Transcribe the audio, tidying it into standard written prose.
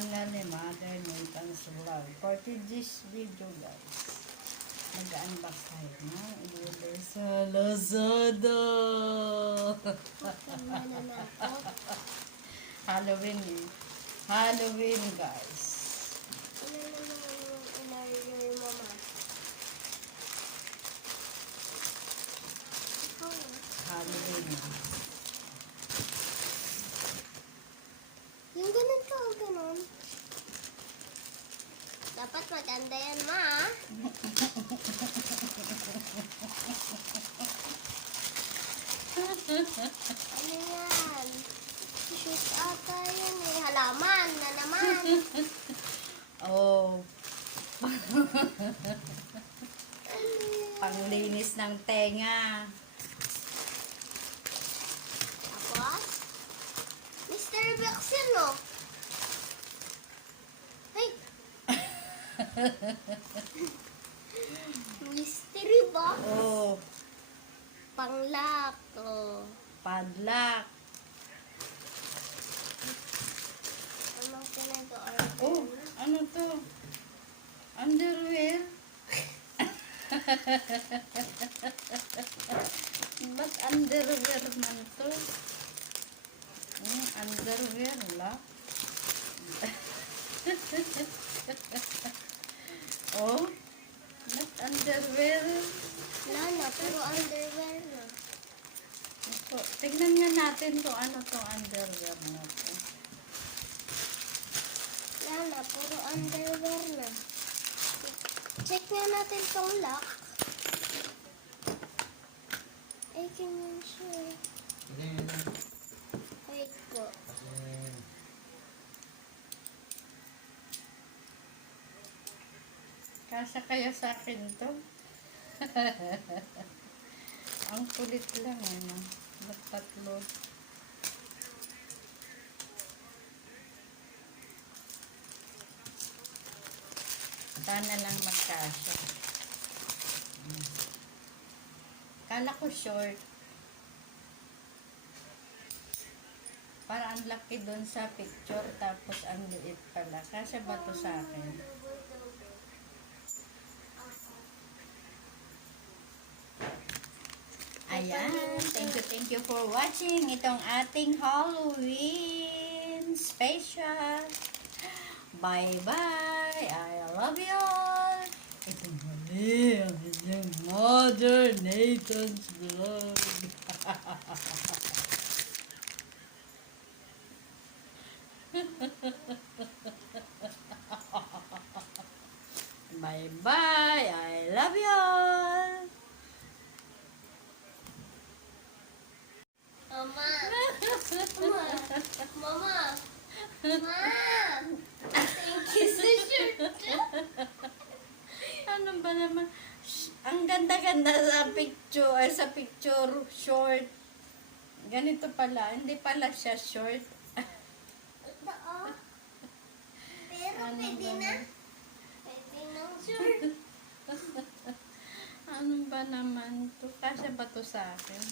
channel ni Mother Nathan's Vlog. For today's video guys, mag-unbox tayo ng order sa Lazada. Halloween eh. Halloween guys. Ano naman yung in-order mo, ma? Halloween. Yung ganito, ganun. Dapat maganda yan, ma. Ano yan? Shoot ata yan eh. Halaman na naman. Oh, Ano yan? panglinis ng tenga. Tapos, Mr. Bex yan, no? Ay! Mystery box. Oh, Panglock. Oh. padlock. Anong pinag-order? Oh, ano to? Underwear? Ba't underwear man to? Underwear la? Oh, ba't underwear? Wala na, pero underwear na. Ito, tignan nga natin kung ano tong underwear na to. Wala na, puro underwear na. Check nga natin tong lock. Ay, ganyan siya. Wait po. Kasya kaya sa akin to? Ang kulit lang ano. Magtatlo. Sana lang magkasya. Kala ko short. Para ang laki doon sa picture tapos ang liit pala. Kasya ba to sa akin? Ayan. Thank you for watching itong ating Halloween special. Bye-bye. I love you all. Ito mali ang inyong Mother Nathan's Vlog. Bye-bye. I love you all. Mama! Mama! Mama! Ma! Thank you sa shirt. Ano ba naman? Ang ganda-ganda sa picture short. Ganito pala. Hindi pala siya short. Ito, oh. Pero Ano pwede ba na. na? Pwede nang shirt. Ano ba naman to? Kasya ba to sa akin?